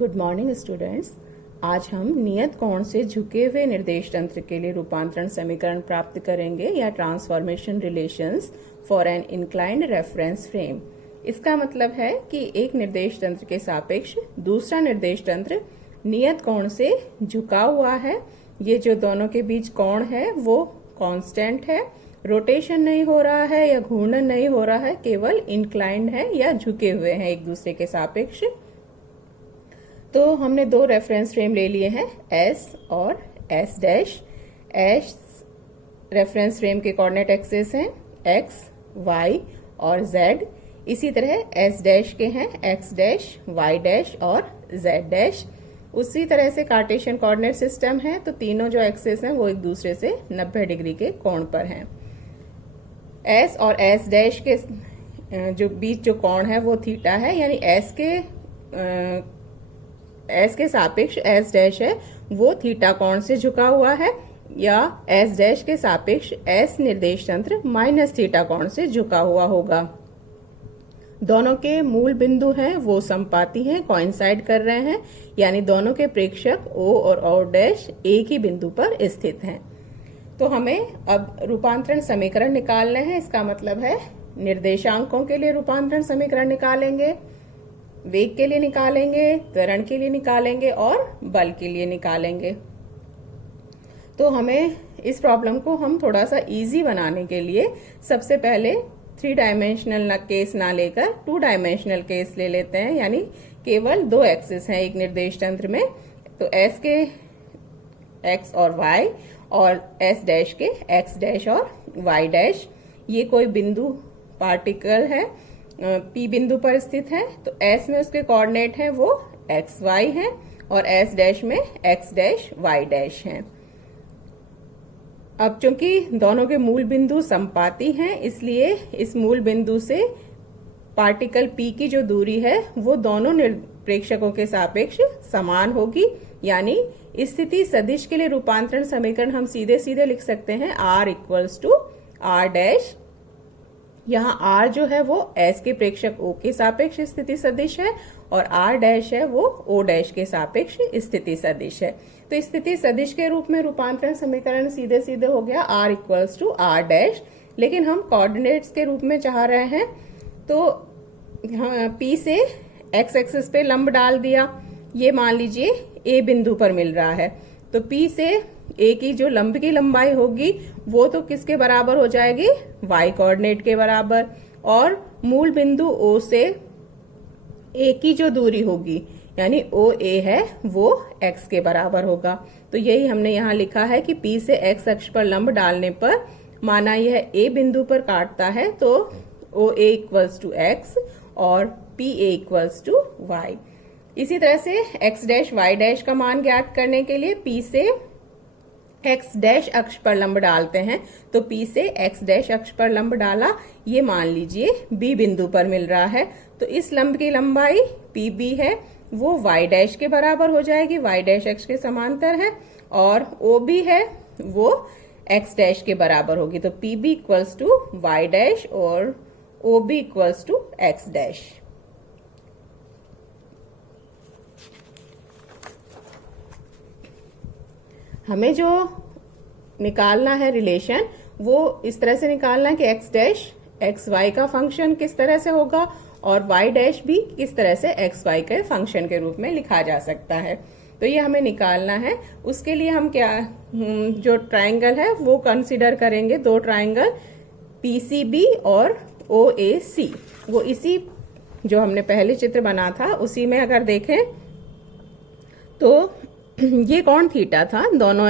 Good morning students. आज हम नियत कोण से झुके हुए निर्देश तंत्र के लिए रूपांतरण समीकरण प्राप्त करेंगे या transformation relations for an inclined reference frame. इसका मतलब है कि एक निर्देश तंत्र के सापेक्ष दूसरा निर्देश तंत्र नियत कोण से झुका हुआ है। ये जो दोनों के बीच कोण है वो कांस्टेंट है, रोटेशन नहीं हो रहा है या घूर्णन नहीं हो रहा है, केवल इंक्लाइंड है या झुके हुए हैं एक दूसरे के सापेक्ष। तो हमने दो रेफरेंस फ्रेम ले लिए हैं, S और S dash. S reference frame के कोऑर्डिनेट एक्सिस हैं X, Y और Z। इसी तरह S डैश के हैं X डैश, Y डैश और Z डैश। उसी तरह से कार्टेशियन कोऑर्डिनेट सिस्टम है, तो तीनों जो एक्सिस हैं वो एक दूसरे से 90 डिग्री के कोण पर हैं। S और S डैश के जो बीच जो कोण है वो थीटा है, यानी S के सापेक्ष S डैश है वो थीटा कोण से झुका हुआ है, या S डैश के सापेक्ष S निर्देश तंत्र माइनस थीटा कोण से झुका हुआ होगा। दोनों के मूल बिंदु हैं वो समपाती हैं, कोइंसाइड कर रहे हैं, यानी दोनों के प्रेक्षक O और O डैश एक ही बिंदु पर स्थित हैं। तो हमें अब रूपांतरण समीकरण निकालने हैं। इसका मतलब है निर्देशांकों के लिए रूपांतरण समीकरण निकालेंगे, वेग के लिए निकालेंगे, त्वरण के लिए निकालेंगे और बल के लिए निकालेंगे। तो हमें इस प्रॉब्लम को हम थोड़ा सा इजी बनाने के लिए सबसे पहले 3 डायमेंशनल केस ना लेकर 2 डायमेंशनल केस ले लेते हैं, यानी केवल 2 एक्सिस हैं एक निर्देश तंत्र में। तो S के X और Y और S डैश के X डैश और Y डैश, ये कोई बिंदु पार्टिकल है P बिंदु पर स्थित है। तो S में उसके कोऑर्डिनेट हैं वो X Y हैं और S डैश में X डैश Y डैश हैं। अब चूंकि दोनों के मूल बिंदु समपाती हैं, इसलिए इस मूल बिंदु से पार्टिकल P की जो दूरी है वो दोनों प्रेक्षकों के सापेक्ष समान होगी। यानी स्थिति सदिश के लिए रूपांतरण समीकरण हम सीधे सीधे लिख सकते हैं R equals to R dash. यहाँ R जो है वो S के प्रेक्षक O के सापेक्ष स्थिति सदिश है और R डैश है वो O डैश के सापेक्ष स्थिति सदिश है। तो स्थिति सदिश के रूप में रूपांतरण समीकरण सीधे सीधे हो गया R equals to R dash. लेकिन हम कोऑर्डिनेट्स के रूप में चाह रहे हैं, तो P से X एक्सिस पे लंब डाल दिया। ये मान लीजिए A बिंदु पर मिल रहा है, तो P से A की जो लंब की लंबाई होगी वो तो किसके बराबर हो जाएगी, Y कोऑर्डिनेट के बराबर। और मूल बिंदु O से A की जो दूरी होगी यानी OA है वो X के बराबर होगा। तो यही हमने यहाँ लिखा है कि P से X अक्ष पर लंब डालने पर माना यह A बिंदु पर काटता है, तो OA इक्वल्स टू X और PA इक्वल्स टू Y। इसी तरह से X डैश Y डैश का मान ज्ञात करने के लिए P से X डैश अक्ष पर लंब डालते हैं, तो P से X डैश अक्ष पर लंब डाला, ये मान लीजिए B बिंदु पर मिल रहा है। तो इस लंब की लंबाई PB है वो Y डैश के बराबर हो जाएगी, Y डैश अक्ष के समांतर है, और OB है वो X डैश के बराबर होगी। तो PB equals to Y dash और OB equals to X dash. हमें जो निकालना है रिलेशन वो इस तरह से निकालना है कि X डैश XY का फंक्शन किस तरह से होगा और Y डैश भी किस तरह से XY के फंक्शन के रूप में लिखा जा सकता है। तो ये हमें निकालना है। उसके लिए हम क्या जो ट्रायंगल है वो कंसीडर करेंगे, 2 ट्रायंगल PCB और OAC। वो इसी जो हमने पहले चित्र बना था उसी में अगर देखें तो ये कोण थीटा था। दोनों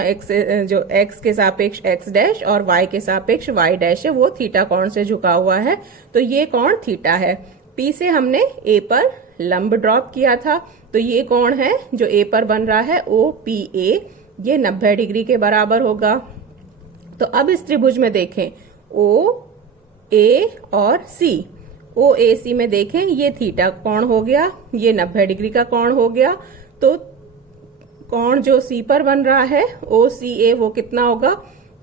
जो X के सापेक्ष X डैश और Y के सापेक्ष Y डैश है वो थीटा कोण से झुका हुआ है, तो ये कोण थीटा है। P से हमने A पर लंब ड्रॉप किया था, तो ये कोण है जो A पर बन रहा है OPA, ये 90 डिग्री के बराबर होगा। तो अब इस त्रिभुज में देखें OA और C, OAC में देखें ये थीटा कोण हो गया, ये 90 डिग्री का कोण हो गया। तो कोण जो C पर बन रहा है OCA वो कितना होगा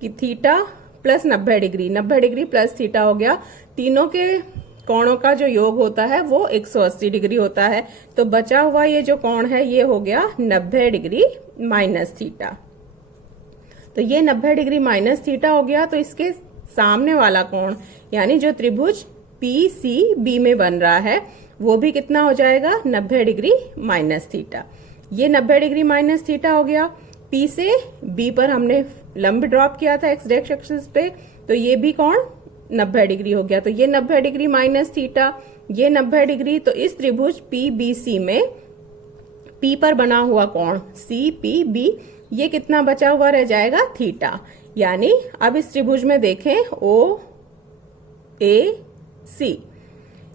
कि theta plus 90 degree, 90 degree plus theta हो गया। तीनों के कोणों का जो योग होता है वो 180 डिग्री होता है। तो बचा हुआ ये जो कोण है ये हो गया 90 डिग्री माइनस थीटा। तो ये 90 डिग्री माइनस थीटा हो गया। तो इसके सामने वाला कोण यानी जो त्रिभुज PCB में बन रहा है वो भी कितना हो जाएगा 90 डिग्री माइनस थीटा। ये 90 डिग्री माइनस थीटा हो गया। P से B पर हमने लंब ड्रॉप किया था एक्स एक्सिस पे, तो ये भी कोण 90 डिग्री हो गया। तो ये 90 डिग्री माइनस थीटा, ये 90 डिग्री। तो इस त्रिभुज PBC में P पर बना हुआ कोण CPB ये कितना बचा हुआ रह जाएगा थीटा। यानी अब इस त्रिभुज में देखें OAC,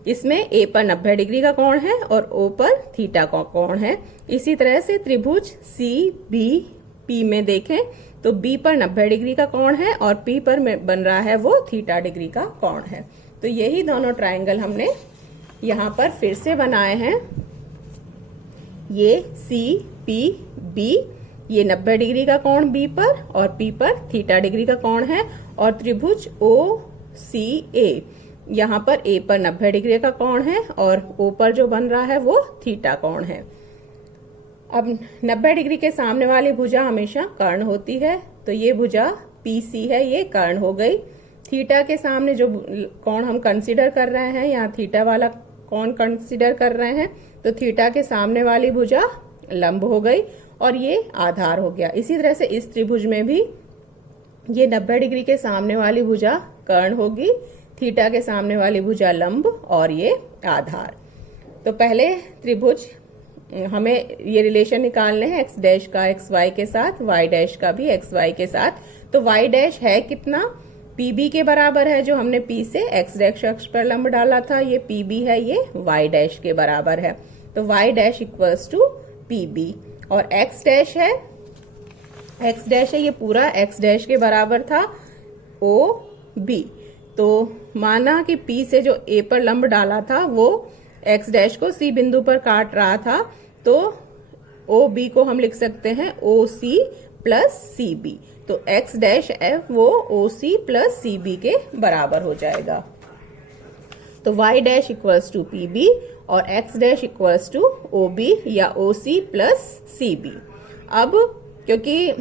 इसमें A पर 90 डिग्री का कोण है और O पर थीटा का कोण है। इसी तरह से त्रिभुज CBP में देखें तो B पर 90 डिग्री का कोण है और P पर बन रहा है वो थीटा डिग्री का कोण है। तो यही दोनों ट्रायंगल हमने यहाँ पर फिर से बनाए हैं। ये CPB ये 90 डिग्री का कोण B पर और P पर थीटा डिग्री का कोण है, और त्रिभुज OCA यहाँ पर A पर 90 डिग्री का कोण है और O पर जो बन रहा है वो थीटा कोण है। अब 90 डिग्री के सामने वाली भुजा हमेशा कर्ण होती है, तो ये भुजा PC है, ये कर्ण हो गई। थीटा के सामने जो कोण हम कंसीडर कर रहे हैं, यहाँ थीटा वाला कोण कंसीडर कर रहे हैं, तो थीटा के सामने वाली भुजा लंब हो गई और ये आधार हो गया। इसी तरह से इस त्रिभुज में भी ये 90 डिग्री के सामने वाली भुजा कर्ण होगी, थीटा के सामने वाली भुजा लंब और ये आधार। तो पहले त्रिभुज हमें ये रिलेशन निकालने हैं x डैश का xy के साथ, y डैश का भी xy के साथ। तो y डैश है कितना, PB के बराबर है, जो हमने P से x डैश अक्ष पर लंब डाला था, ये PB है, ये y डैश के बराबर है। तो y dash equals to PB। और x डैश है ये पूरा x डैश के बराबर था OB। तो माना कि P से जो A पर लंब डाला था वो x डैश को C बिंदु पर काट रहा था, तो OB को हम लिख सकते हैं OC प्लस CB। तो x डैश F वो OC प्लस CB के बराबर हो जाएगा। तो y dash equals to PB और x dash equals to OB या OC प्लस CB। अब क्योंकि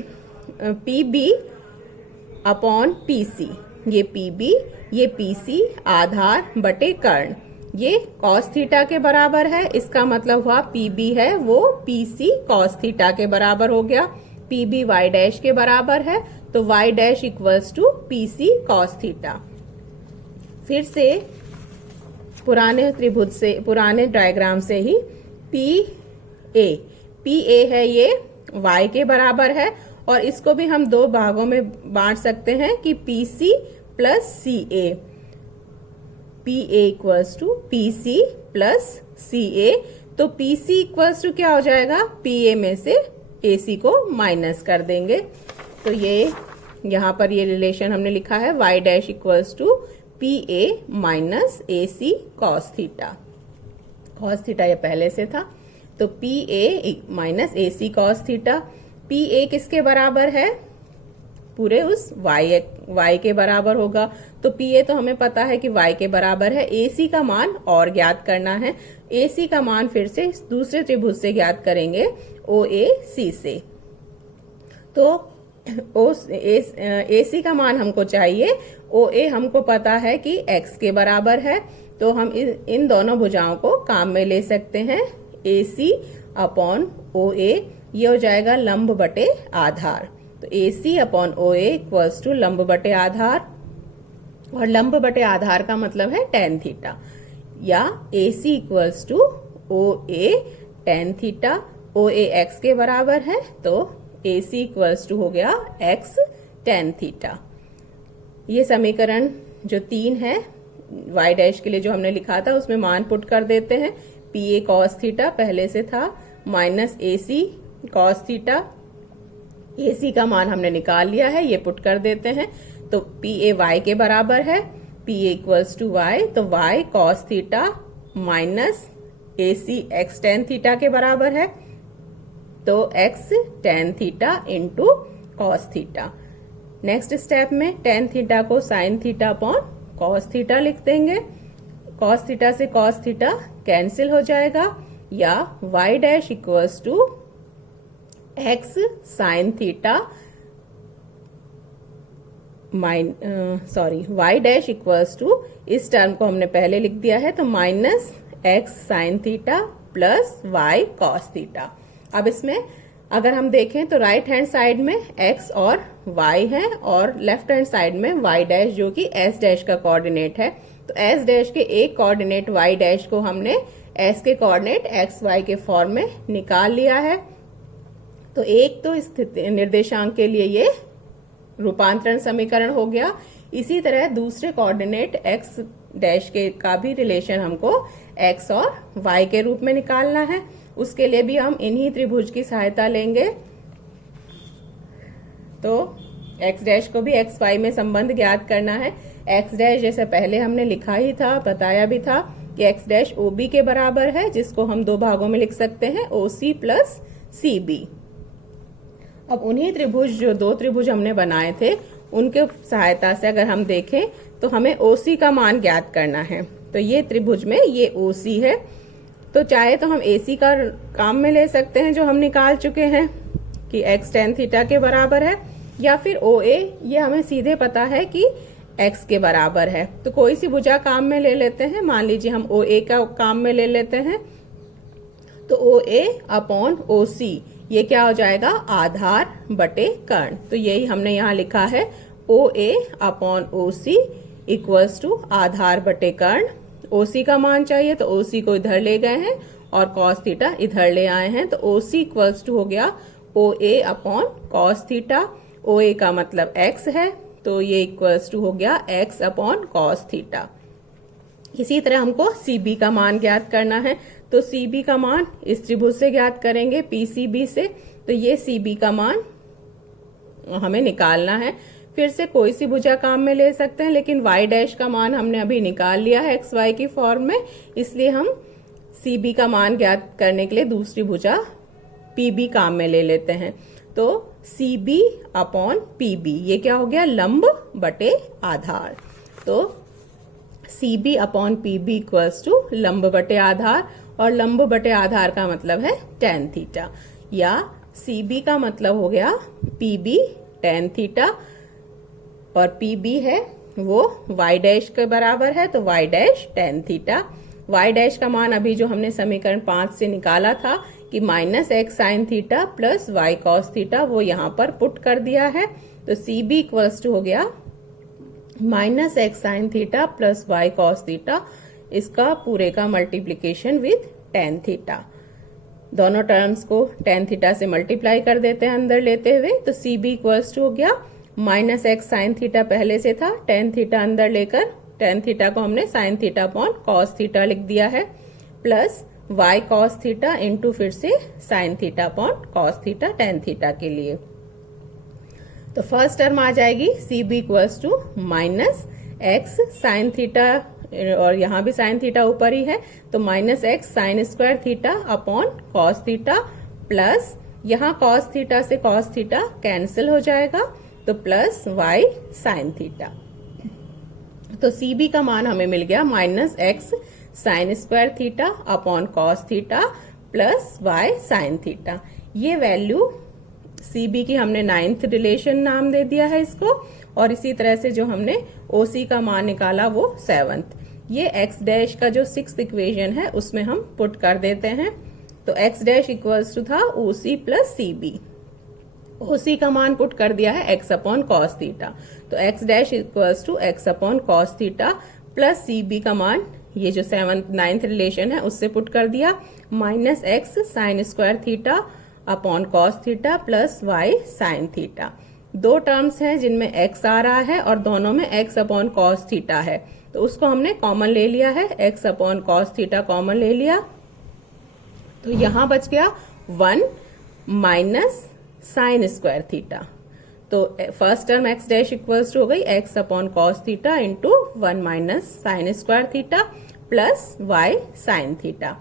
PB अपॉन PC, ये PB ये PC आधार बटे कर्ण, ये कॉस थीटा के बराबर है। इसका मतलब हुआ PB है वो PC कॉस थीटा के बराबर हो गया। PB y डैश के बराबर है, तो y dash equals to PC cos theta. फिर से पुराने त्रिभुज से, पुराने डायग्राम से ही PA है ये y के बराबर है, और इसको भी हम दो भागों में बांट सकते हैं कि PC plus CA। PA equals to PC plus CA। तो PC इक्वल्स टू क्या हो जाएगा, PA में से AC को माइनस कर देंगे। तो ये यहाँ पर ये रिलेशन हमने लिखा है y dash equals to PA minus AC cos theta. Cos theta ये पहले से था, तो PA minus AC cos theta. PA किसके बराबर है, पूरे उस y के बराबर होगा। तो PA तो हमें पता है कि y के बराबर है। AC का मान और ज्ञात करना है। AC का मान फिर से दूसरे त्रिभुज से ज्ञात करेंगे, OAC से। तो AC का मान हमको चाहिए, OA हमको पता है कि x के बराबर है, तो हम इन दोनों भुजाओं को काम में ले सकते हैं। AC अपॉन OA ये हो जाएगा लंब बटे आधार। तो AC upon OA equals to लंब बटे आधार, और लंब बटे आधार का मतलब है tan थीटा, या AC equals to OA tan theta. OA x के बराबर है, तो AC इक्वल्स टू हो गया x tan थीटा। ये समीकरण जो 3 है y डैश के लिए जो हमने लिखा था उसमें मान पुट कर देते हैं। PA cos थीटा पहले से था minus AC cos theta. AC का मान हमने निकाल लिया है, ये पुट कर देते हैं। तो PA y के बराबर है, PA इक्वल्स टू y, तो y cos theta minus AC x tan theta के बराबर है, तो x tan theta into cos theta. Next step में tan थीटा को sin theta upon cos theta लिख देंगे। कॉस थीटा से कॉस थीटा कैंसिल हो जाएगा, या y dash equals to x sine theta y dash equals to, इस term को हमने पहले लिख दिया है तो minus x sine theta plus y cos theta. अब इसमें अगर हम देखें तो राइट हैंड साइड में x और y है और लेफ्ट हैंड साइड में y डैश जो कि s डैश का कोऑर्डिनेट है। तो s डैश के एक कोऑर्डिनेट y डैश को हमने s के कोऑर्डिनेट x y के फॉर्म में निकाल लिया है। तो एक तो स्थिति निर्देशांक के लिए ये रूपांतरण समीकरण हो गया। इसी तरह दूसरे कोऑर्डिनेट x डैश के का भी रिलेशन हमको x और y के रूप में निकालना है। उसके लिए भी हम इन्हीं त्रिभुज की सहायता लेंगे। तो x डैश को भी x y में संबंध ज्ञात करना है। x डैश जैसे पहले हमने लिखा ही था, बताया भी था कि x डैश OB के बराबर है, जिसको हम दो भागों में लिख सकते हैं, OC प्लस CB। अब उन्हीं त्रिभुज जो दो त्रिभुज हमने बनाए थे उनके सहायता से अगर हम देखें तो हमें OC का मान ज्ञात करना है। तो ये त्रिभुज में ये OC है, तो चाहे तो हम AC का काम में ले सकते हैं जो हम निकाल चुके हैं कि x tan थीटा के बराबर है, या फिर OA, ये हमें सीधे पता है कि x के बराबर है। तो कोई सी भुजा काम में ले लेते हैं। मान लीजिए हम OA का काम में ले लेते हैं, तो OA अपॉन OC ये क्या हो जाएगा, आधार बटे कर्ण। तो यही हमने यहाँ लिखा है, OA upon OC equals to आधार बटे कर्ण। OC का मान चाहिए तो OC को इधर ले गए हैं और cos थीटा इधर ले आए हैं, तो OC इक्वल्स टू हो गया OA upon cos theta. OA का मतलब x है, तो ये इक्वल्स टू हो गया x अपॉन cos थीटा। इसी तरह हमको CB का मान ज्ञात करना है, तो CB का मान इस त्रिभुज से ज्ञात करेंगे PCB से। तो ये CB का मान हमें निकालना है। फिर से कोई सी भुजा काम में ले सकते हैं, लेकिन y डैश का मान हमने अभी निकाल लिया है एक्स वाई की फॉर्म में, इसलिए हम CB का मान ज्ञात करने के लिए दूसरी भुजा PB काम में ले लेते हैं। तो CB अपॉन PB ये क्या हो गया, लंब बटे आधार। तो CB upon PB equals to लंब बटे आधार, और लंब बटे आधार का मतलब है tan थीटा, या CB का मतलब हो गया PB tan थीटा, और PB है वो y डैश के बराबर है, तो y dash tan theta. y dash का मान अभी जो हमने समीकरण 5 से निकाला था कि minus x sine theta plus y cos theta, वो यहाँ पर पुट कर दिया है। तो CB इक्वल्स टू हो गया minus x sine theta plus y cos theta, इसका पूरे का मल्टीप्लीकेशन विद tan थीटा। दोनों टर्म्स को tan थीटा से मल्टीप्लाई कर देते हैं अंदर लेते हुए, तो CB इक्वल्स टू हो गया माइनस x साइन थीटा पहले से था, tan थीटा अंदर लेकर tan थीटा को हमने sine theta upon cos theta लिख दिया है, plus y cos theta into फिर से sine theta upon cos theta tan theta के लिए। तो फर्स्ट टर्म आ जाएगी CB equals to minus x sine theta, और यहाँ भी साइन थीटा ऊपर ही है, तो minus x sine square theta upon cos theta, plus यहाँ कॉस थीटा से कॉस थीटा कैंसिल हो जाएगा, तो प्लस y साइन थीटा। तो CB का मान हमें मिल गया minus x sine square theta upon cos theta plus y sine theta. ये वैल्यू CB की हमने 9th रिलेशन नाम दे दिया है इसको, और इसी तरह से जो हमने OC का मान निकाला वो 7th। ये x डैश का जो 6th इक्वेशन है उसमें हम पुट कर देते हैं। तो x डैश इक्वल्स टू था OC प्लस CB। OC का मान पुट कर दिया है x अपॉन कॉस थीटा, तो x dash equals to x upon cos theta plus CB का मान ये जो 9th रिलेशन है उससे पुट कर दिया, minus x sine square theta upon cos theta plus y sine theta. दो टर्म्स हैं जिनमें x आ रहा है और दोनों में x अपॉन कॉस थीटा है, तो उसको हमने कॉमन ले लिया है, x upon cos theta common ले लिया, तो यहां बच गया 1 माइनस साइन स्क्वायर थीटा। तो first term x dash equals to हो गई x upon cos theta into 1 minus sine square theta plus y sine theta.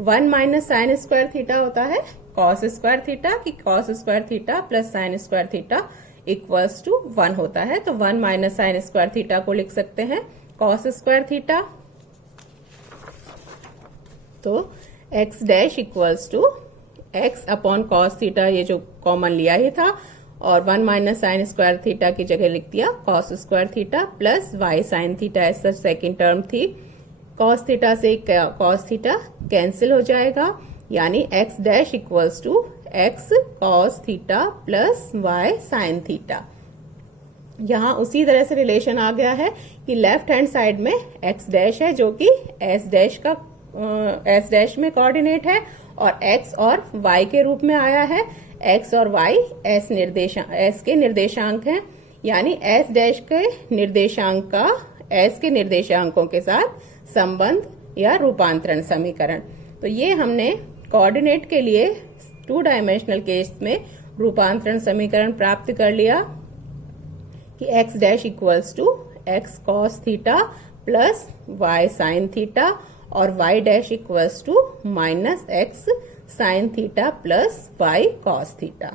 1 minus sine square theta होता है कॉस स्क्वायर थीटा, कि cos square theta plus sine square theta equals to 1 होता है, तो 1 minus sine square theta को लिख सकते हैं कॉस स्क्वायर थीटा, तो x dash equals to x upon cos theta, ये जो कॉमन लिया ही था, और 1 माइनस साइन स्क्वायर थीटा की जगह लिख दिया cos square theta plus y sine theta, ऐसा सेकेंड टर्म थी। कॉस थीटा से कॉस थीटा कैंसिल हो जाएगा, यानी x dash equals to x cos theta plus y sine theta. यहाँ उसी तरह से रिलेशन आ गया है कि लेफ्ट हैंड साइड में एक्स डैश है जो कि एस डैश में कोऑर्डिनेट है, और एक्स और वाई के रूप में आया है। एक्स और वाई एस के निर्देशांक हैं, यानी एस डैश के निर्देशांक का एस के निर्देशांकों के साथ संबंध या रूपांतरण समीकरण। तो ये हमने कोऑर्डिनेट के लिए 2 डायमेंशनल केस में रूपांतरण समीकरण प्राप्त कर लिया कि x dash equals to x cos theta plus y sine theta, और y dash equals to minus x sine theta plus y cos theta.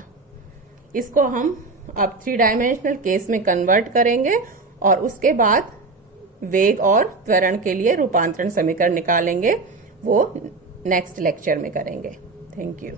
इसको हम अब 3 डायमेंशनल केस में कन्वर्ट करेंगे और उसके बाद वेग और त्वरण के लिए रूपांतरण समीकरण निकालेंगे, वो नेक्स्ट लेक्चर में करेंगे। Thank you.